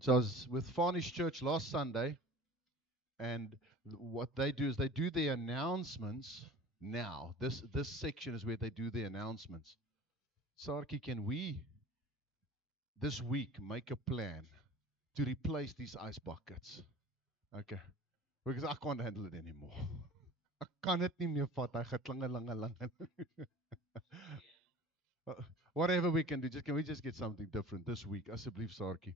So I was with Farnish Church last Sunday, and what they do is they do their announcements now. This section is where they do the announcements. Sarki, can we this week make a plan to replace these ice buckets? Okay, because I can't handle it anymore. Ek kan dit nie meer vat. Hy geklingelingeling. Uh, Whatever we can do, just can we just get something different this week? Asseblief, Sarki.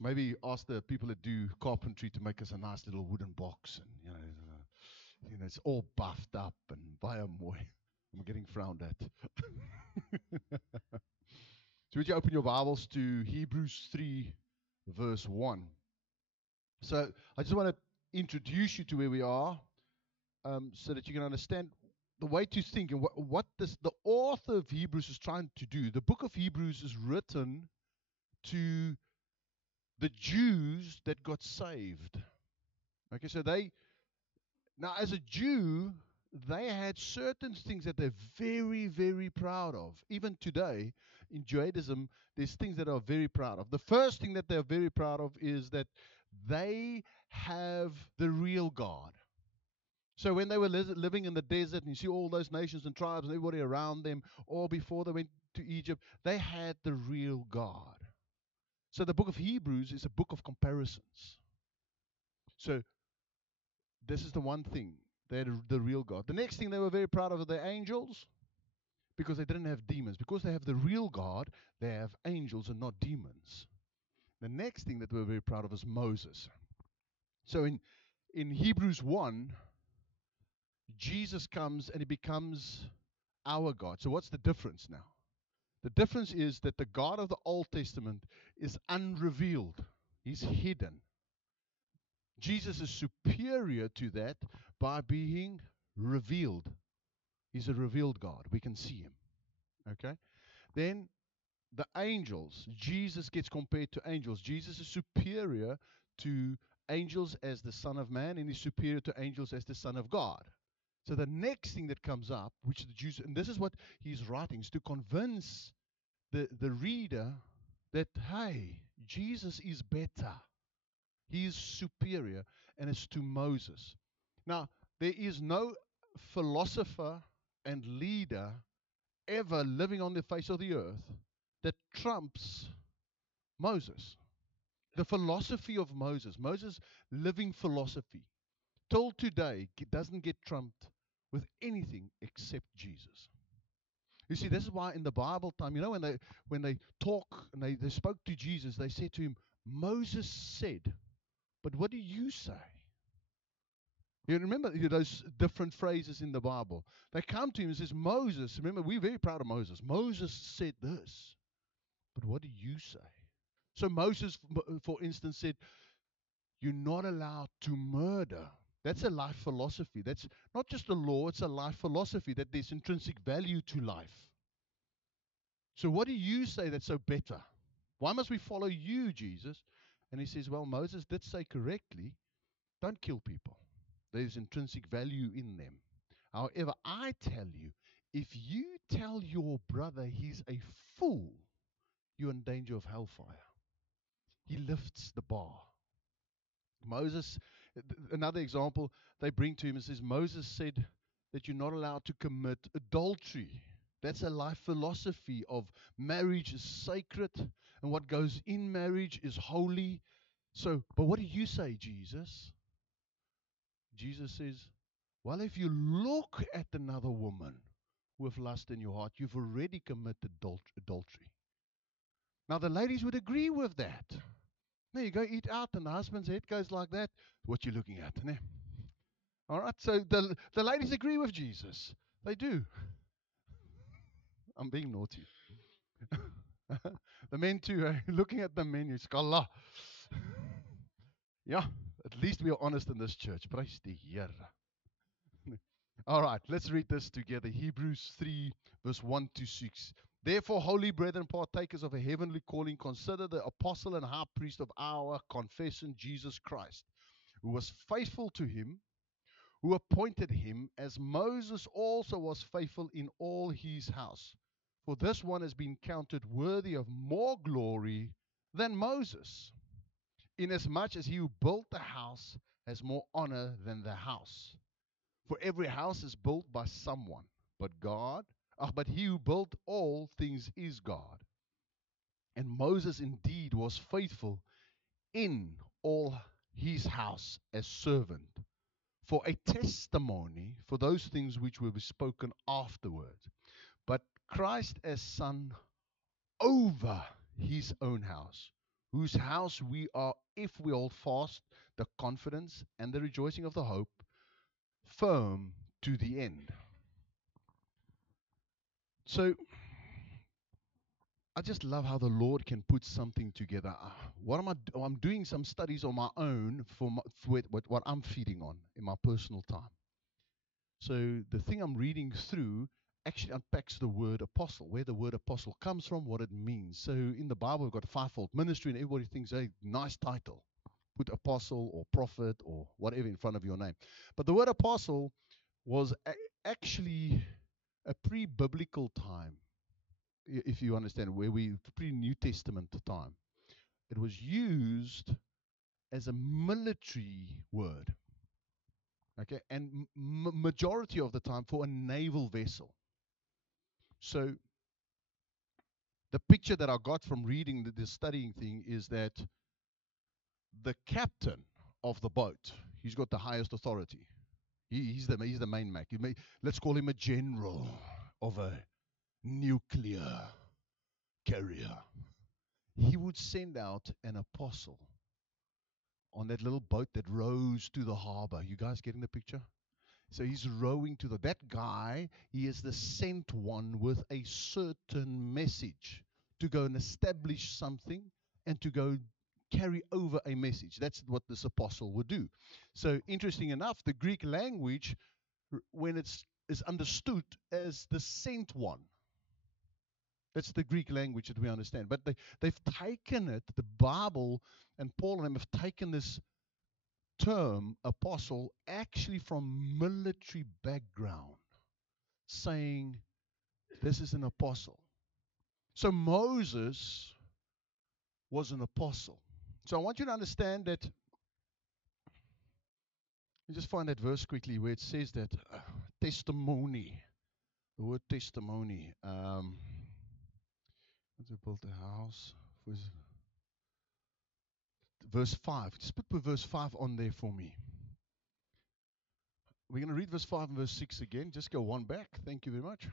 Maybe ask the people that do carpentry to make us a nice little wooden box, and it's all buffed up and baie mooi. I'm getting frowned at. So would you open your Bibles to Hebrews 3, verse 1? So I just want to introduce you to where we are, so that you can understand the way to think and what the author of Hebrews is trying to do. The book of Hebrews is written to the Jews that got saved. Okay, so now as a Jew, they had certain things that they're very, very proud of. Even today, in Judaism, there's things that are very proud of. The first thing that they're very proud of is that they have the real God. So when they were living in the desert, and you see all those nations and tribes and everybody around them, or before they went to Egypt, they had the real God. So the book of Hebrews is a book of comparisons. So this is the one thing. They had the real God. The next thing they were very proud of are the angels, because they didn't have demons. Because they have the real God, they have angels and not demons. The next thing that they were very proud of is Moses. So in Hebrews 1, Jesus comes and he becomes our God. So what's the difference now? The difference is that the God of the Old Testament is unrevealed. He's hidden. Jesus is superior to that by being revealed. He's a revealed God. We can see him. Okay? Then the angels. Jesus gets compared to angels. Jesus is superior to angels as the Son of Man, and he's superior to angels as the Son of God. So the next thing that comes up, which the Jews, and this is what he's writing, is to convince the reader that, hey, Jesus is better. He is superior, and it's to Moses. Now, there is no philosopher and leader ever living on the face of the earth that trumps Moses. The philosophy of Moses' living philosophy, till today, doesn't get trumped with anything except Jesus. You see, this is why in the Bible time, when they talk and they spoke to Jesus, they said to him, Moses said, but what do you say? You remember those different phrases in the Bible. They come to him and says, Moses, remember, we're very proud of Moses. Moses said this, but what do you say? So Moses, for instance, said, you're not allowed to murder. That's a life philosophy. That's not just a law, it's a life philosophy, that there's intrinsic value to life. So what do you say that's so better? Why must we follow you, Jesus? And he says, well, Moses did say correctly, don't kill people. There's intrinsic value in them. However, I tell you, if you tell your brother he's a fool, you're in danger of hellfire. He lifts the bar. Moses, another example they bring to him and says, Moses said that you're not allowed to commit adultery. That's a life philosophy of marriage is sacred, and what goes in marriage is holy. So, but what do you say, Jesus? Jesus says, well, if you look at another woman with lust in your heart, you've already committed adultery. Now, the ladies would agree with that. Now, you go eat out, and the husband's head goes like that. What you looking at? Ne? All right, so the ladies agree with Jesus. They do. I'm being naughty. The men too, looking at the menu. Skala. Yeah, at least we are honest in this church. Praise the Here. All right, let's read this together. Hebrews 3, verse 1 to 6. Therefore, holy brethren, partakers of a heavenly calling, consider the apostle and high priest of our confession, Jesus Christ, who was faithful to him, who appointed him, as Moses also was faithful in all his house. For this one has been counted worthy of more glory than Moses, Inasmuch as he who built the house has more honor than the house. For every house is built by someone, but he who built all things is God. And Moses indeed was faithful in all his house as servant, for a testimony for those things which will be spoken afterward. But Christ as son over his own house, whose house we are if we hold fast the confidence and the rejoicing of the hope firm to the end. So I just love how the Lord can put something together. I'm doing some studies on my own for what I'm feeding on in my personal time. So the thing I'm reading through actually unpacks the word apostle, where the word apostle comes from, what it means. So in the Bible, we've got a fivefold ministry, and everybody thinks, hey, nice title. Put apostle or prophet or whatever in front of your name. But the word apostle was actually a pre-biblical time, if you understand, pre-New Testament time. It was used as a military word. Okay, and majority of the time for a naval vessel. So the picture that I got from reading the studying thing is that the captain of the boat, he's got the highest authority. He's the main Mac. Let's call him a general of a nuclear carrier. He would send out an apostle on that little boat that rows to the harbor. You guys getting the picture? So he's rowing to that guy. He is the sent one with a certain message to go and establish something and to go carry over a message. That's what this apostle would do. So interesting enough, the Greek language, when is understood as the sent one. That's the Greek language that we understand. But they've taken it, the Bible and Paul and them have taken this term apostle actually from military background, saying this is an apostle. So Moses was an apostle. So I want you to understand that. You just find that verse quickly where it says that testimony, the word testimony. Built a house. Verse 5. Just put verse 5 on there for me. We're going to read verse 5 and verse 6 again. Just go one back. Thank you very much.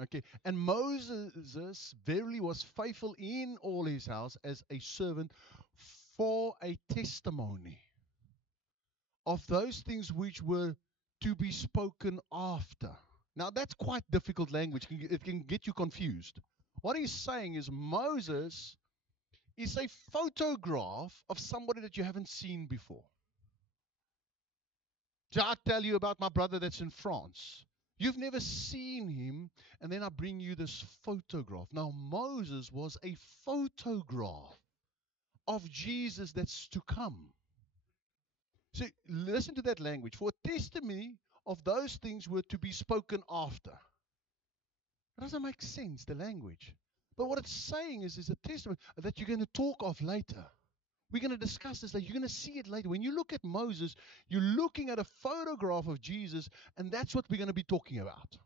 Okay. And Moses verily was faithful in all his house as a servant for a testimony of those things which were to be spoken after. Now, that's quite difficult language. It can get you confused. What he's saying is Moses is a photograph of somebody that you haven't seen before. So I tell you about my brother that's in France. You've never seen him, and then I bring you this photograph. Now, Moses was a photograph of Jesus that's to come. So listen to that language. For testimony of those things were to be spoken after. It doesn't make sense, the language. But what it's saying is a testimony that you're going to talk of later. We're going to discuss this later. You're going to see it later. When you look at Moses, you're looking at a photograph of Jesus, and that's what we're going to be talking about.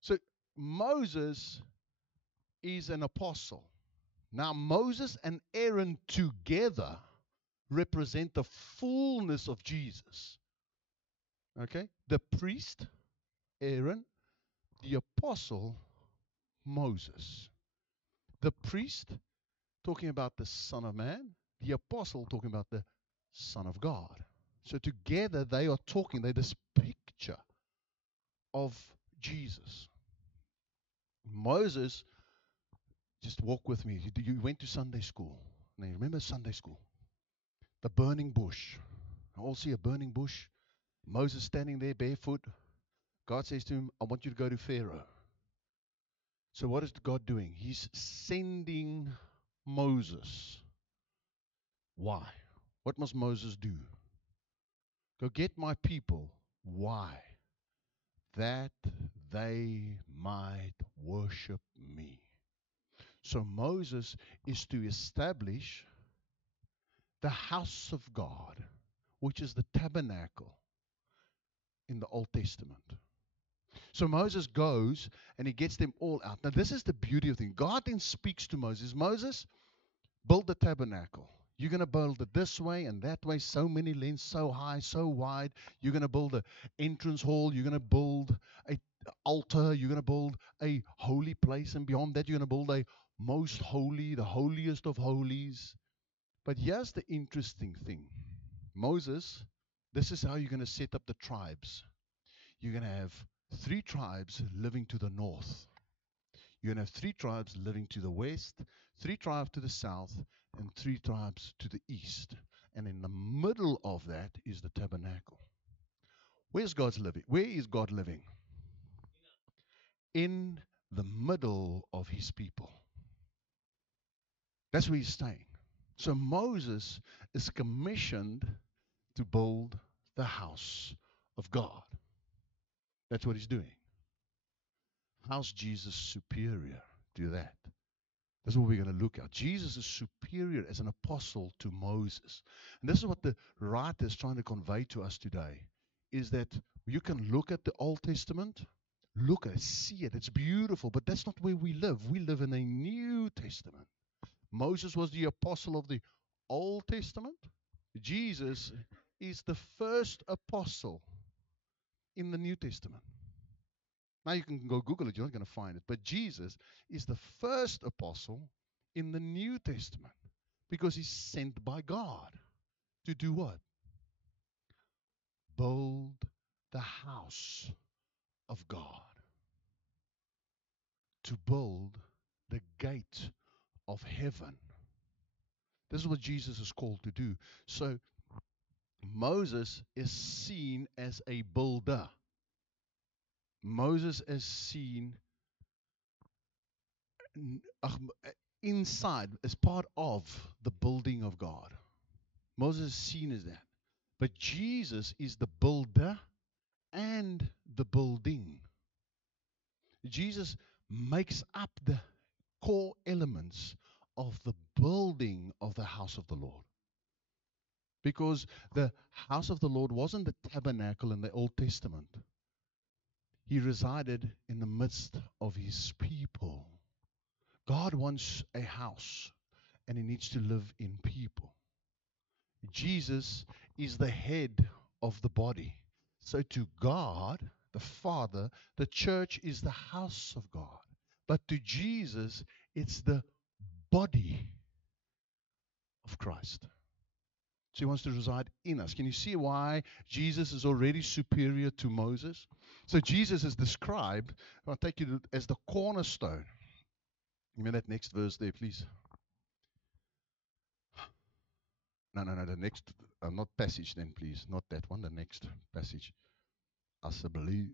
So Moses is an apostle. Now, Moses and Aaron together represent the fullness of Jesus. Okay? The priest, Aaron, the apostle, Moses. The priest, talking about the Son of Man, the apostle, talking about the Son of God. So together they are talking, they're this picture of Jesus. Moses, just walk with me. You went to Sunday school. Now, you remember Sunday school? The burning bush. I all see a burning bush. Moses standing there barefoot. God says to him, I want you to go to Pharaoh. So what is God doing? He's sending Moses. Why? What must Moses do? Go get my people. Why? That they might worship me. So Moses is to establish the house of God, which is the tabernacle in the Old Testament. So Moses goes and he gets them all out. Now, this is the beauty of things. God then speaks to Moses. Moses, build the tabernacle. You're going to build it this way and that way, so many lengths, so high, so wide. You're going to build an entrance hall. You're going to build an altar. You're going to build a holy place. And beyond that, you're going to build a most holy, the holiest of holies. But here's the interesting thing. Moses, this is how you're going to set up the tribes. You're going to have 3 tribes living to the north. You're going to have 3 tribes living to the west, 3 tribes to the south, and 3 tribes to the east. And in the middle of that is the tabernacle. Where's God's living? Where is God living? In the middle of his people. That's where he's staying. So Moses is commissioned to build the house of God. That's what he's doing. How's Jesus superior to that? That's what we're going to look at. Jesus is superior as an apostle to Moses. And this is what the writer is trying to convey to us today, is that you can look at the Old Testament, look at it, see it. It's beautiful, but that's not where we live. We live in a New Testament. Moses was the apostle of the Old Testament. Jesus is the first apostle in the New Testament. Now you can go Google it, you're not going to find it. But Jesus is the first apostle in the New Testament because he's sent by God to do what? Build the house of God. To build the gate of heaven. This is what Jesus is called to do. So Moses is seen as a builder. Moses is seen inside as part of the building of God. Moses is seen as that. But Jesus is the builder and the building. Jesus makes up the core elements of the building of the house of the Lord. Because the house of the Lord wasn't the tabernacle in the Old Testament. He resided in the midst of his people. God wants a house, and he needs to live in people. Jesus is the head of the body. So to God, the Father, the church is the house of God. But to Jesus, it's the body of Christ. So he wants to reside in us. Can you see why Jesus is already superior to Moses? So Jesus is described, I'll take you as the cornerstone. Give me that next verse there, please. No, the next, not passage then, please. Not that one, the next passage. As I believe.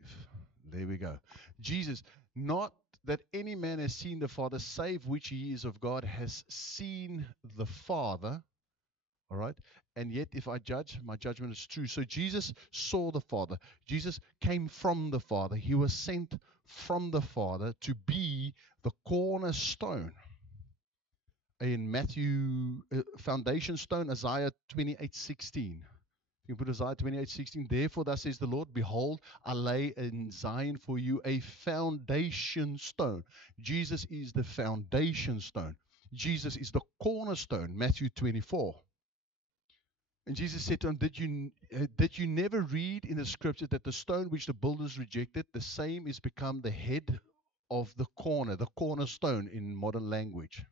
There we go. Jesus, not that any man has seen the Father, save which he is of God, has seen the Father. All right? And yet, if I judge, my judgment is true. So Jesus saw the Father. Jesus came from the Father. He was sent from the Father to be the cornerstone. In Matthew, foundation stone, Isaiah 28:16. You can put Isaiah 28:16. Therefore, thus says the Lord, behold, I lay in Zion for you a foundation stone. Jesus is the foundation stone. Jesus is the cornerstone. Matthew 24. And Jesus said to him, did you never read in the scripture that the stone which the builders rejected, the same is become the head of the corner, the cornerstone in modern language?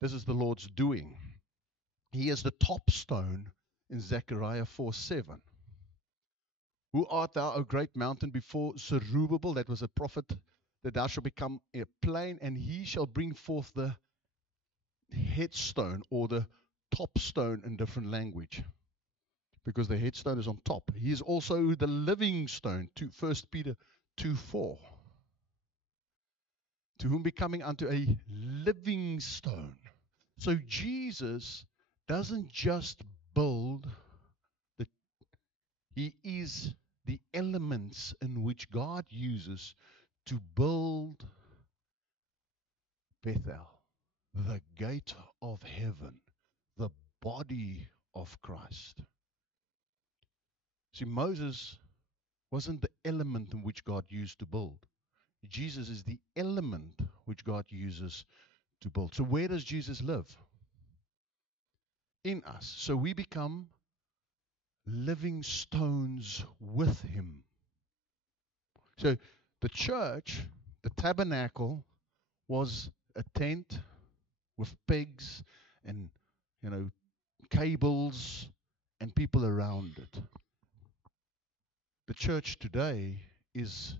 This is the Lord's doing. He is the top stone in Zechariah 4:7. Who art thou, O great mountain, before Zerubbabel, that was a prophet, that thou shalt become a plain, and he shall bring forth the headstone, or the top stone in different language, because the headstone is on top. He is also the living stone, 1 Peter 2:4. To whom becoming unto a living stone. So Jesus doesn't just build, he is the elements in which God uses to build Bethel, the gate of heaven, the body of Christ. See, Moses wasn't the element in which God used to build. Jesus is the element which God uses to build. So where does Jesus live? In us. So we become living stones with him. So the church, the tabernacle, was a tent with pegs and, cables and people around it. The church today is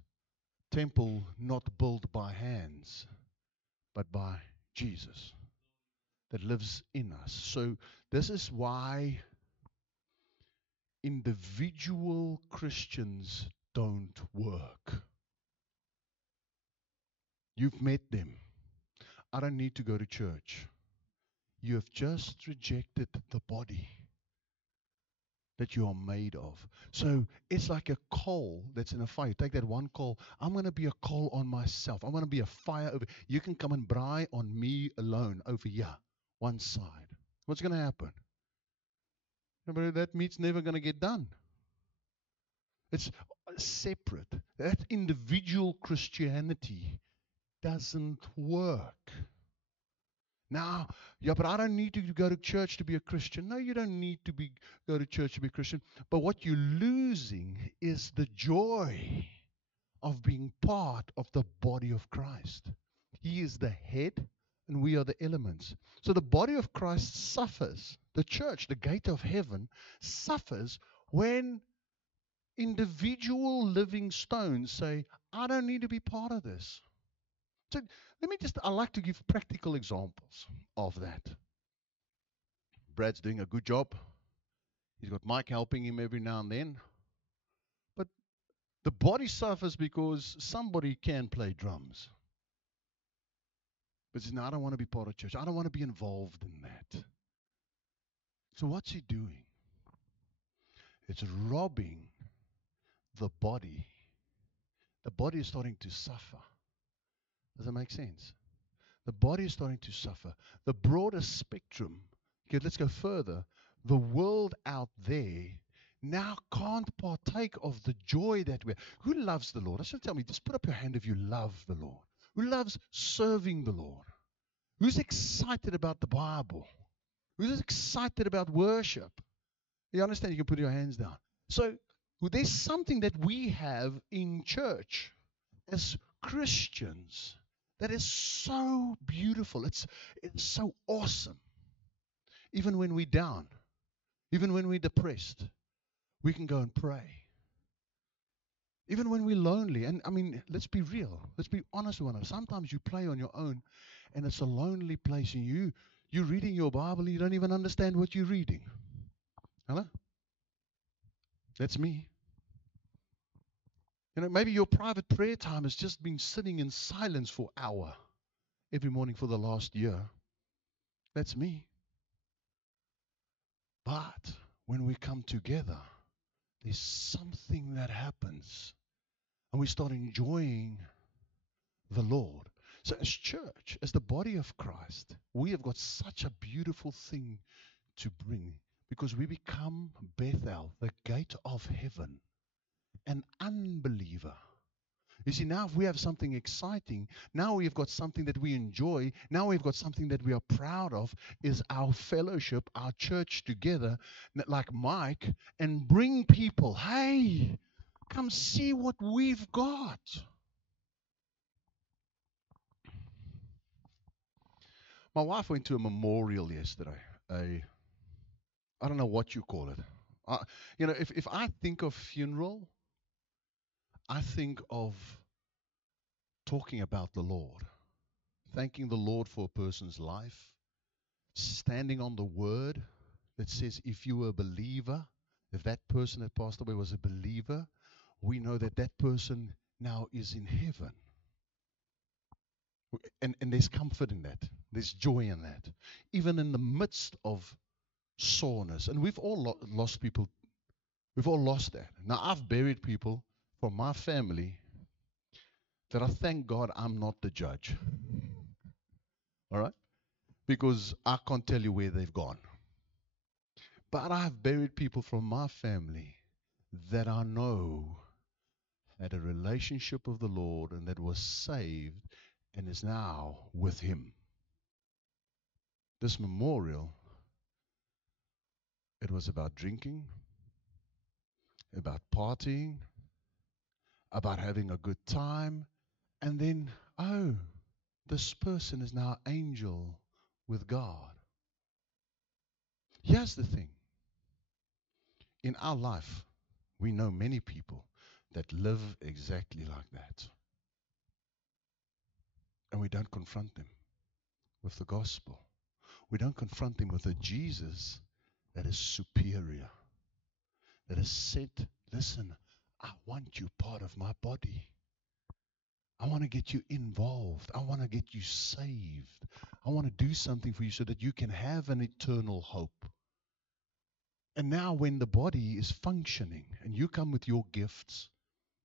temple not built by hands, but by Jesus that lives in us. So this is why individual Christians don't work. You've met them. I don't need to go to church. You have just rejected the body that you are made of. So it's like a coal that's in a fire. Take that one coal. I'm going to be a coal on myself. I'm going to be a fire over. You can come and braai on me alone over here, one side. What's going to happen? That meat's never going to get done. It's separate. That individual Christianity doesn't work. Now, yeah, but I don't need to go to church to be a Christian. No, you don't need to go to church to be a Christian. But what you're losing is the joy of being part of the body of Christ. He is the head, and we are the elements. So the body of Christ suffers. The church, the gate of heaven, suffers when individual living stones say, I don't need to be part of this. So I like to give practical examples of that. Brad's doing a good job. He's got Mike helping him every now and then. But the body suffers because somebody can play drums. But says, no, I don't want to be part of church. I don't want to be involved in that. So what's he doing? It's robbing the body. The body is starting to suffer. Does that make sense? The body is starting to suffer. The broader spectrum, okay, let's go further. The world out there now can't partake of the joy that we have. Who loves the Lord? I should tell me, just put up your hand if you love the Lord. Who loves serving the Lord? Who's excited about the Bible? Who's excited about worship? You understand? You can put your hands down. So there's something that we have in church as Christians that is so beautiful. It's so awesome. Even when we're down, even when we're depressed, we can go and pray. Even when we're lonely, and I mean, let's be real. Let's be honest with one another. Sometimes you play on your own, and it's a lonely place, and you're reading your Bible, and you don't even understand what you're reading. Hello? That's me. Maybe your private prayer time has just been sitting in silence for an hour every morning for the last year. That's me. But when we come together, there's something that happens, and we start enjoying the Lord. So as church, as the body of Christ, we have got such a beautiful thing to bring, because we become Bethel, the gate of heaven, an unbeliever. You see, now if we have something exciting, now we've got something that we enjoy, now we've got something that we are proud of, is our fellowship, our church together, like Mike, and bring people, hey, come see what we've got. My wife went to a memorial yesterday. I don't know what you call it. If I think of funeral, I think of talking about the Lord, thanking the Lord for a person's life, standing on the word that says if you were a believer, if that person that passed away was a believer, we know that that person now is in heaven. And there's comfort in that. There's joy in that. Even in the midst of soreness. And we've all lost people. We've all lost that. Now, I've buried people from my family that I thank God I'm not the judge. All right? Because I can't tell you where they've gone. But I've buried people from my family that I know had a relationship with the Lord and that was saved and is now with Him. This memorial, it was about drinking, about partying, about having a good time, and then, oh, this person is now angel with God. Here's the thing. In our life, we know many people that live exactly like that. And we don't confront them with the gospel. We don't confront them with a Jesus that is superior, that has said, listen, I want you part of my body. I want to get you involved. I want to get you saved. I want to do something for you so that you can have an eternal hope. And now when the body is functioning and you come with your gifts,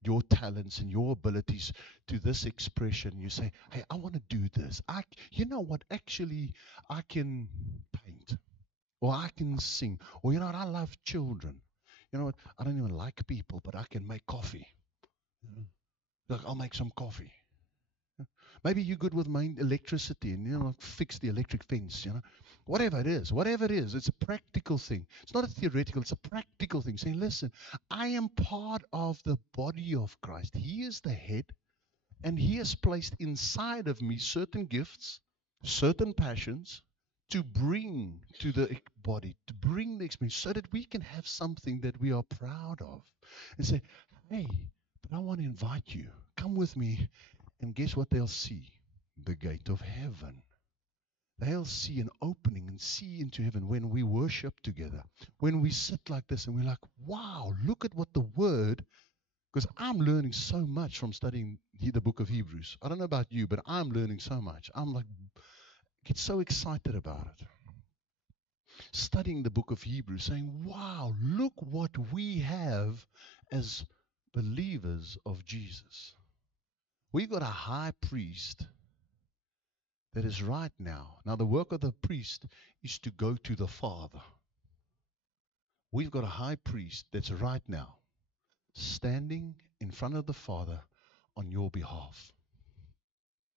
your talents and your abilities to this expression, you say, hey, I want to do this. You know what? Actually, I can paint, or I can sing, or you know what? I love children. You know what? I don't even like people, but I can make coffee. Look, I'll make some coffee. Maybe you're good with main electricity and, you know, fix the electric fence, you know. Whatever it is, it's a practical thing. It's not a theoretical, it's a practical thing. Saying, listen, I am part of the body of Christ. He is the head, and He has placed inside of me certain gifts, certain passions to bring to the body, to bring the experience, so that we can have something that we are proud of. And say, hey, but I want to invite you. Come with me. And guess what they'll see? The gate of heaven. They'll see an opening and see into heaven when we worship together. When we sit like this and we're like, wow, look at what the Word, because I'm learning so much from studying the book of Hebrews. I don't know about you, but I'm learning so much. I'm like, get so excited about it. Studying the book of Hebrews, saying, wow, look what we have as believers of Jesus. We've got a high priest that is right now. Now, the work of the priest is to go to the Father. We've got a high priest that's right now standing in front of the Father on your behalf.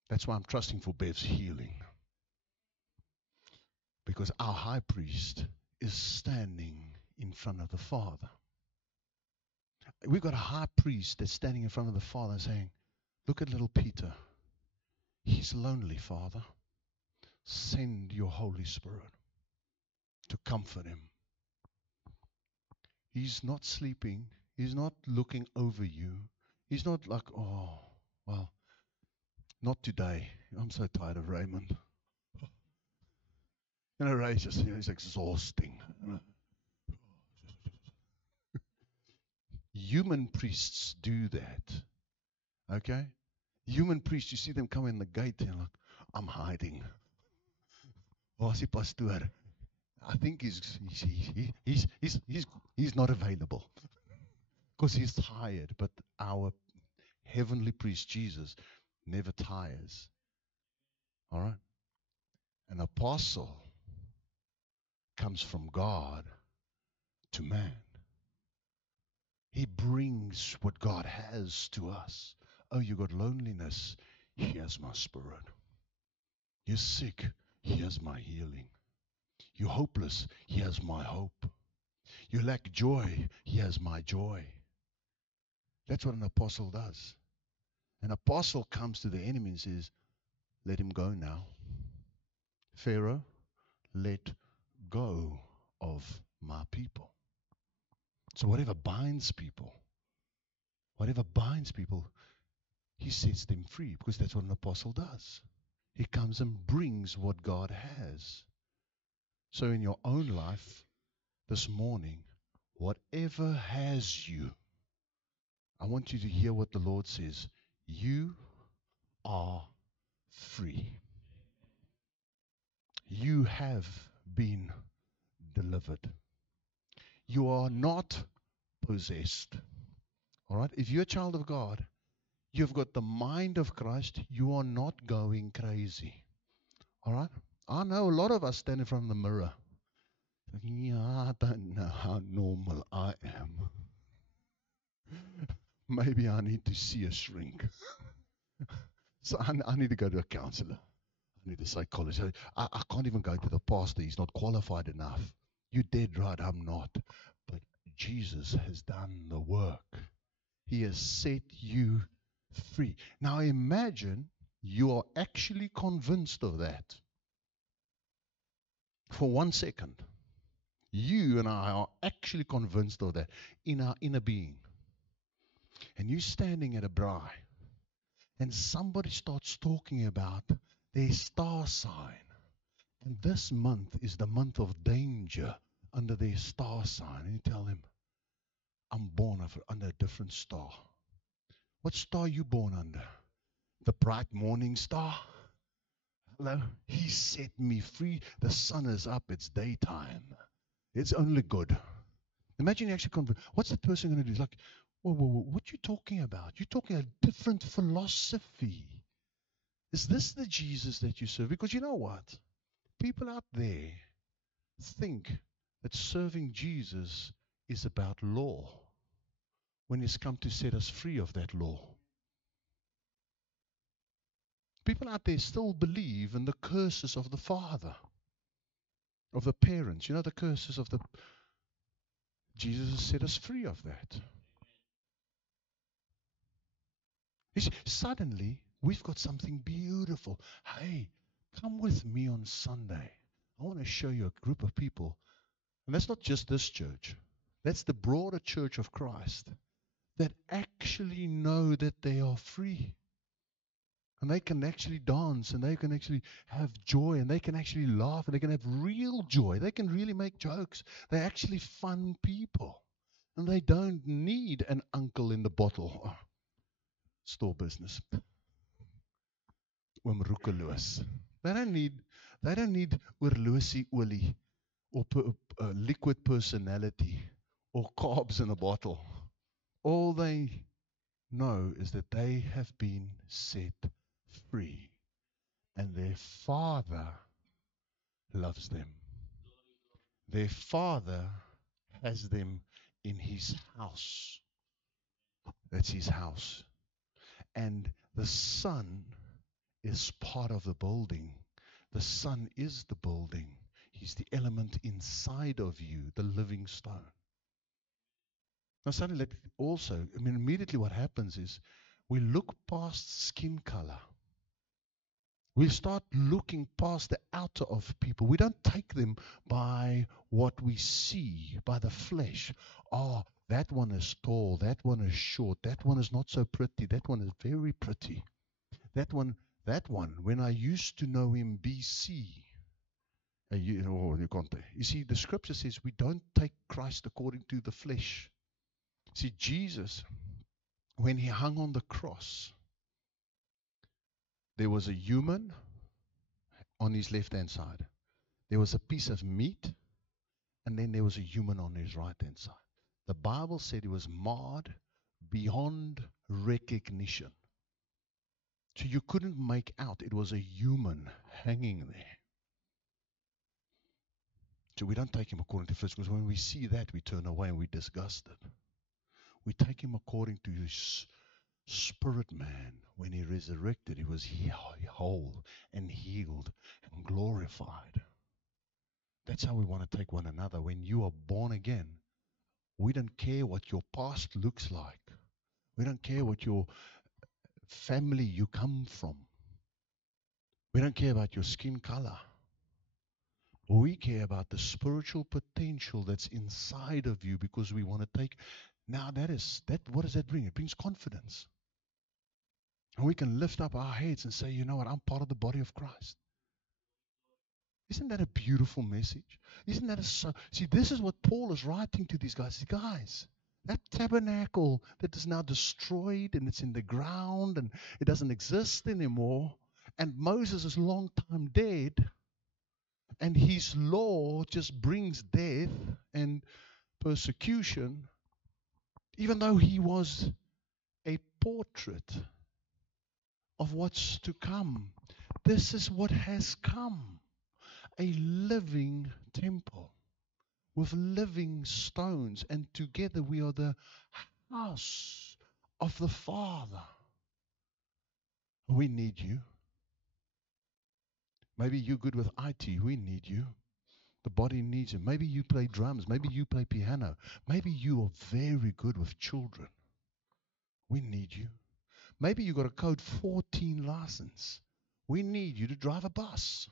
That's why I'm trusting for Bev's healing. Because our high priest is standing in front of the Father. We've got a high priest that's standing in front of the Father saying, look at little Peter. He's lonely, Father. Send your Holy Spirit to comfort him. He's not sleeping. He's not looking over you. He's not like, oh, well, not today. I'm so tired of Raymond. You know, Ray's just, he's exhausting. Human priests do that. Okay? Human priests, you see them come in the gate and like, I'm hiding. Oh, si pastor. I think he's not available because he's tired. But our heavenly priest, Jesus, never tires. All right? An apostle comes from God to man. He brings what God has to us. Oh, you got loneliness. Here's my spirit. You're sick. Here's my healing. You're hopeless. Here's my hope. You lack joy. Here's my joy. That's what an apostle does. An apostle comes to the enemy and says, let him go now. Pharaoh, let go of my people. So whatever binds people, he sets them free, because that's what an apostle does. He comes and brings what God has. So in your own life this morning, whatever has you, I want you to hear what the Lord says. You are free. You have been delivered. You are not possessed. All right? If you're a child of God, you've got the mind of Christ. You are not going crazy. All right? I know a lot of us stand in front of the mirror Thinking, yeah, I don't know how normal I am. Maybe I need to see a shrink. So I need to go to a counselor. I need a psychologist. I can't even go to the pastor. He's not qualified enough. You're dead right, I'm not. But Jesus has done the work. He has set you free. Now imagine you are actually convinced of that for 1 second. You and I are actually convinced of that in our inner being. And you're standing at a braai, and somebody starts talking about their star sign. And this month is the month of danger under their star sign. And you tell him, I'm born under a different star. What star are you born under? The bright morning star? Hello? He set me free. The sun is up. It's daytime. It's only good. Imagine you actually convert. What's that person going to do? It's like, whoa, whoa, whoa, what are you talking about? You're talking a different philosophy. Is this the Jesus that you serve? Because you know what? People out there think that serving Jesus is about law when He's come to set us free of that law. People out there still believe in the curses of the father, of the parents. You know, the curses of the. Jesus has set us free of that. You see, suddenly, we've got something beautiful. Hey, come with me on Sunday. I want to show you a group of people. And that's not just this church. That's the broader church of Christ that actually know that they are free. And they can actually dance, and they can actually have joy, and they can actually laugh, and they can have real joy. They can really make jokes. They're actually fun people. And they don't need an uncle in the bottle. Oh, store business. Oom roekeloos. They don't need oorlosie olie or liquid personality or carbs in a bottle. All they know is that they have been set free, and their Father loves them. Their Father has them in His house. That's His house. And the Son is part of the building. The Son is the building. He's the element inside of you, the living stone. Now suddenly also, immediately what happens is we look past skin color. We start looking past the outer of people. We don't take them by what we see, by the flesh. Oh, that one is tall, that one is short, that one is not so pretty, that one is very pretty. That one, when I used to know him BC, you see, the scripture says we don't take Christ according to the flesh. See, Jesus, when He hung on the cross, there was a human on His left-hand side. There was a piece of meat, and then there was a human on His right-hand side. The Bible said He was marred beyond recognition. So you couldn't make out it was a human hanging there. So we don't take Him according to flesh, because when we see that, we turn away and we're disgusted. We take Him according to His spirit man. When He resurrected, He was whole and healed and glorified. That's how we want to take one another. When you are born again, we don't care what your past looks like. We don't care what your family you come from. We don't care about your skin color. We care about the spiritual potential that's inside of you, because we want to take. Now what does that bring? It brings confidence. And we can lift up our heads and say, you know what, I'm part of the body of Christ. Isn't that a beautiful message? Isn't that see, this is what Paul is writing to these guys. Guys, that tabernacle that is now destroyed and it's in the ground and it doesn't exist anymore, and Moses is long time dead, and his law just brings death and persecution, even though he was a portrait of what's to come. This is what has come. A living temple. with living stones, and together we are the house of the Father. We need you. Maybe you're good with IT. We need you. The body needs you. Maybe you play drums. Maybe you play piano. Maybe you are very good with children. We need you. Maybe you got a code 14 license. We need you to drive a bus.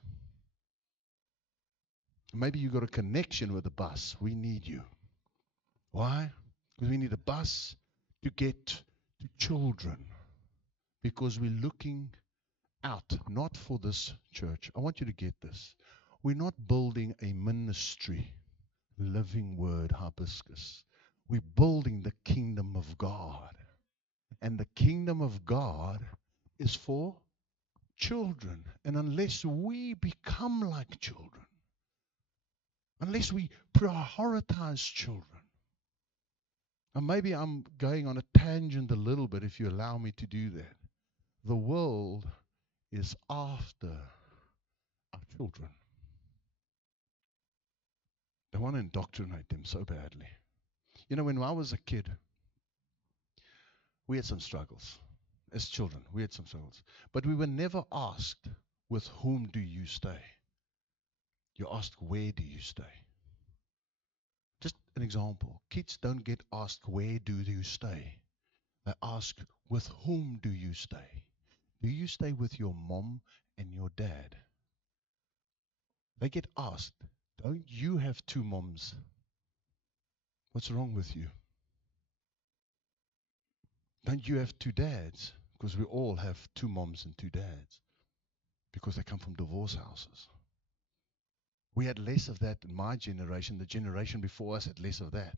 Maybe you got a connection with a bus. We need you. Why? Because we need a bus to get to children. Because we're looking out, not for this church. I want you to get this. We're not building a ministry, Living Word Hibiscus. We're building the kingdom of God. And the kingdom of God is for children. And unless we become like children, unless we prioritize children, and maybe I'm going on a tangent a little bit if you allow me to do that. The world is after our children. They want to indoctrinate them so badly. You know, when I was a kid, we had some struggles. As children, we had some struggles. But we were never asked, with whom do you stay? You're asked, where do you stay? Just an example. Kids don't get asked, where do you stay? They ask, with whom do you stay? Do you stay with your mom and your dad? They get asked, don't you have two moms? What's wrong with you? Don't you have two dads? Because we all have two moms and two dads. Because they come from divorce houses. We had less of that in my generation. The generation before us had less of that.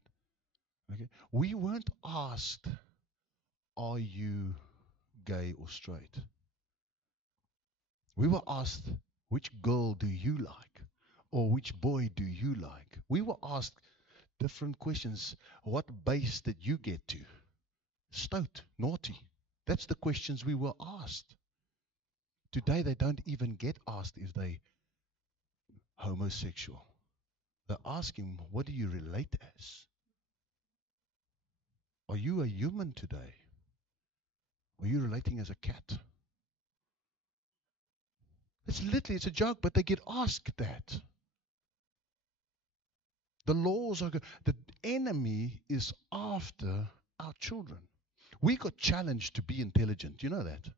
Okay? We weren't asked, are you gay or straight? We were asked, which girl do you like? Or which boy do you like? We were asked different questions. What base did you get to? Stout, naughty. That's the questions we were asked. Today they don't even get asked if they homosexual. They're asking, what do you relate as? Are you a human today? Are you relating as a cat? It's a joke, but they get asked that. The laws are good. The enemy is after our children. We got challenged to be intelligent. You know that?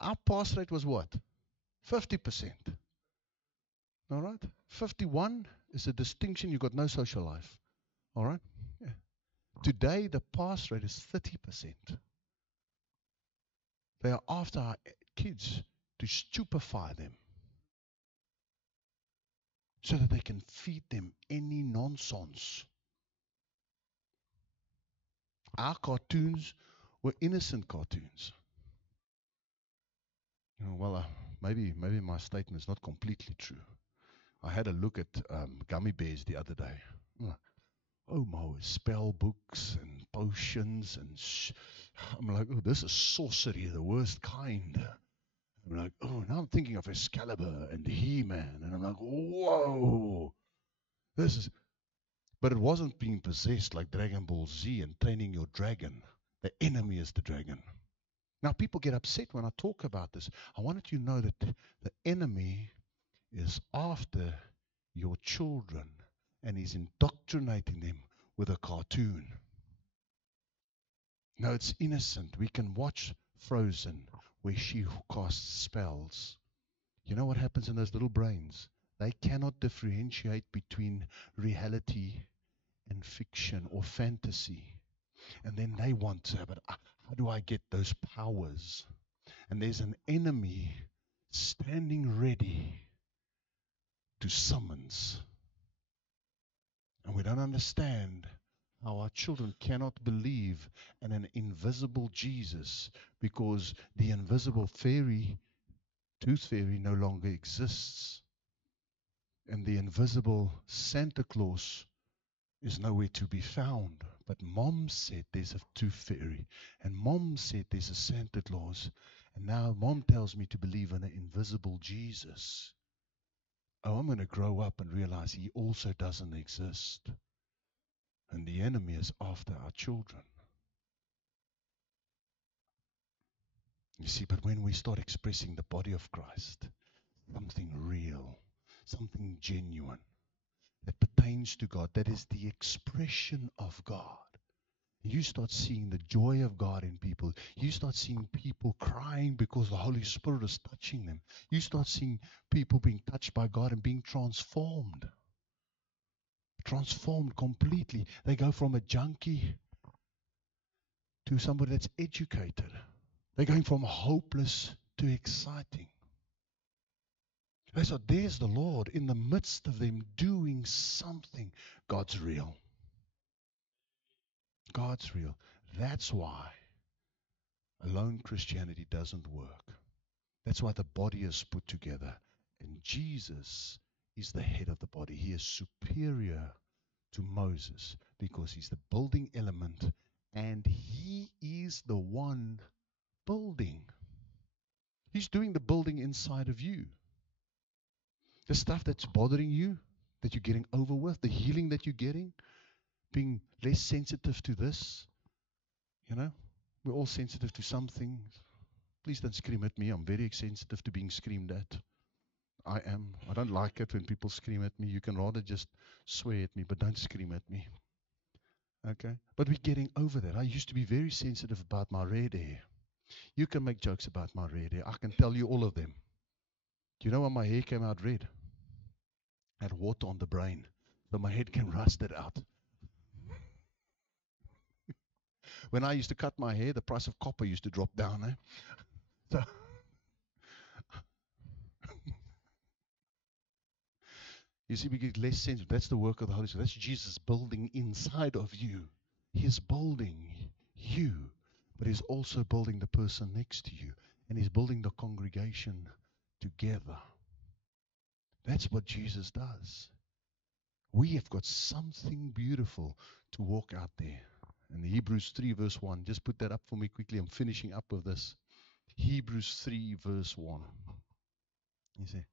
Our pass rate was what? 50%. All right? 51 is a distinction. You got no social life. All right? Yeah. Today, the pass rate is 30%. They are after our kids to stupefy them so that they can feed them any nonsense. Our cartoons were innocent cartoons. Maybe my statement is not completely true. I had a look at gummy bears the other day. Oh my, spell books and potions and I'm like, oh, this is sorcery, the worst kind. I'm like, oh, now I'm thinking of Excalibur and He-Man, and I'm like, whoa, this is. But it wasn't being possessed like Dragon Ball Z and training your dragon. The enemy is the dragon. Now, people get upset when I talk about this. I wanted you to know that the enemy is after your children and he's indoctrinating them with a cartoon. No, it's innocent. We can watch Frozen where she casts spells. You know what happens in those little brains? They cannot differentiate between reality and fiction or fantasy. And then they want to, but how do I get those powers? And there's an enemy standing ready to summons. And we don't understand how our children cannot believe in an invisible Jesus because the invisible tooth fairy no longer exists. And the invisible Santa Claus is nowhere to be found. But Mom said there's a tooth fairy. And Mom said there's a Santa Claus. And now Mom tells me to believe in an invisible Jesus. Oh, I'm going to grow up and realize he also doesn't exist. And the enemy is after our children. You see, but when we start expressing the body of Christ, something real, something genuine, that pertains to God, that is the expression of God. You start seeing the joy of God in people. You start seeing people crying because the Holy Spirit is touching them. You start seeing people being touched by God and being transformed. Transformed completely. They go from a junkie to somebody that's educated. They're going from hopeless to exciting. So there's the Lord in the midst of them doing something. God's real. God's real. That's why alone Christianity doesn't work. That's why the body is put together. And Jesus is the head of the body. He is superior to Moses because he's the building element and he is the one building. He's doing the building inside of you. The stuff that's bothering you, that you're getting over with, the healing that you're getting, being less sensitive to this. We're all sensitive to some things. Please don't scream at me. I'm very sensitive to being screamed at. I am. I don't like it when people scream at me. You can rather just swear at me, but don't scream at me. Okay? But we're getting over that. I used to be very sensitive about my red hair. You can make jokes about my red hair. I can tell you all of them. Do you know why my hair came out red? I had water on the brain, so my head can rust it out. When I used to cut my hair, the price of copper used to drop down. So you see, we get less sensitive. That's the work of the Holy Spirit. That's Jesus building inside of you. He's building you, but he's also building the person next to you. And he's building the congregation together. That's what Jesus does. We have got something beautiful to walk out there. And Hebrews 3 verse 1, just put that up for me quickly. I'm finishing up with this. Hebrews 3 verse 1. You see,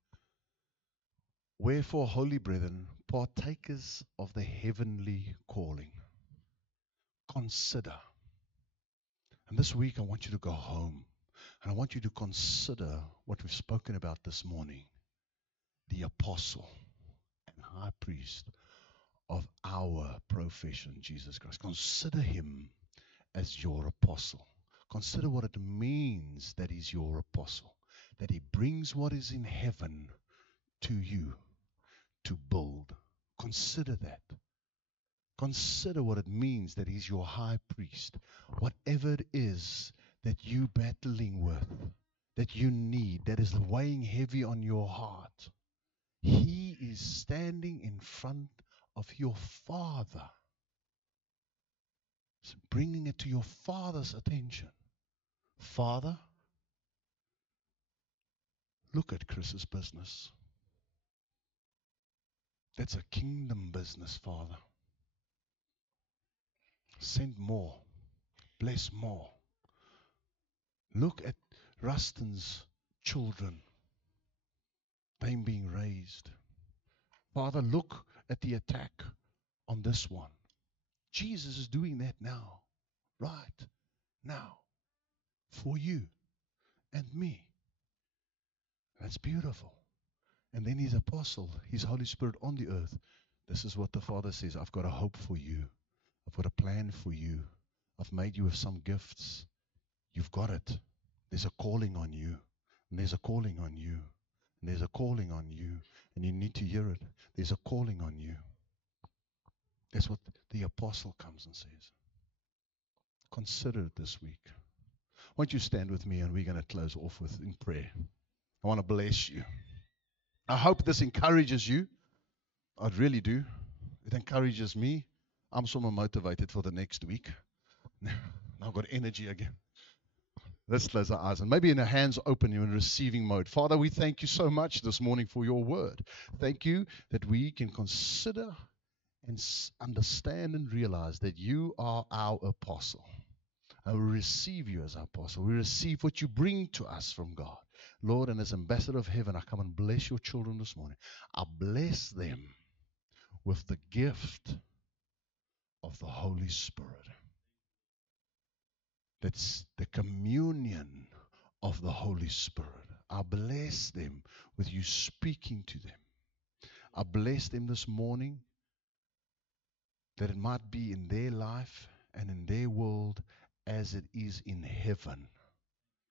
wherefore, holy brethren, partakers of the heavenly calling, consider. And this week I want you to go home and I want you to consider what we've spoken about this morning. The apostle and high priest of our profession, Jesus Christ. Consider him as your apostle. Consider what it means that he's your apostle. That he brings what is in heaven to you to build. Consider that. Consider what it means that he's your high priest. Whatever it is that you're battling with, that you need, that is weighing heavy on your heart, he is standing in front of your Father. So bringing it to your Father's attention. Father, look at Chris's business. That's a kingdom business, Father. Send more. Bless more. Look at Rustin's children. Them being raised. Father, look at the attack on this one. Jesus is doing that now. Right now. For you and me. That's beautiful. And then his apostle, his Holy Spirit on the earth. This is what the Father says. I've got a hope for you. I've got a plan for you. I've made you with some gifts. You've got it. There's a calling on you. And there's a calling on you. And there's a calling on you. And you need to hear it. There's a calling on you. That's what the apostle comes and says. Consider it this week. Why don't you stand with me and we're going to close off with in prayer. I want to bless you. I hope this encourages you. I really do. It encourages me. I'm so motivated for the next week. Now I've got energy again. Let's close our eyes and maybe in our hands open, you're in receiving mode. Father, we thank you so much this morning for your word. Thank you that we can consider and understand and realize that you are our apostle. And we receive you as our apostle. We receive what you bring to us from God. Lord, and as ambassador of heaven, I come and bless your children this morning. I bless them with the gift of the Holy Spirit. That's the communion of the Holy Spirit. I bless them with you speaking to them. I bless them this morning that it might be in their life and in their world as it is in heaven,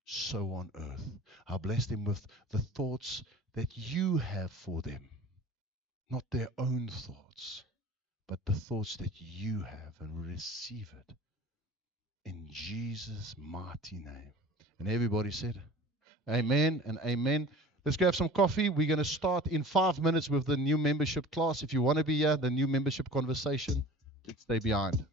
so on earth. I bless them with the thoughts that you have for them, not their own thoughts, but the thoughts that you have, and receive it in Jesus' mighty name. And everybody said, amen and amen. Let's go have some coffee. We're going to start in 5 minutes with the new membership class. If you want to be here, the new membership conversation, let's stay behind.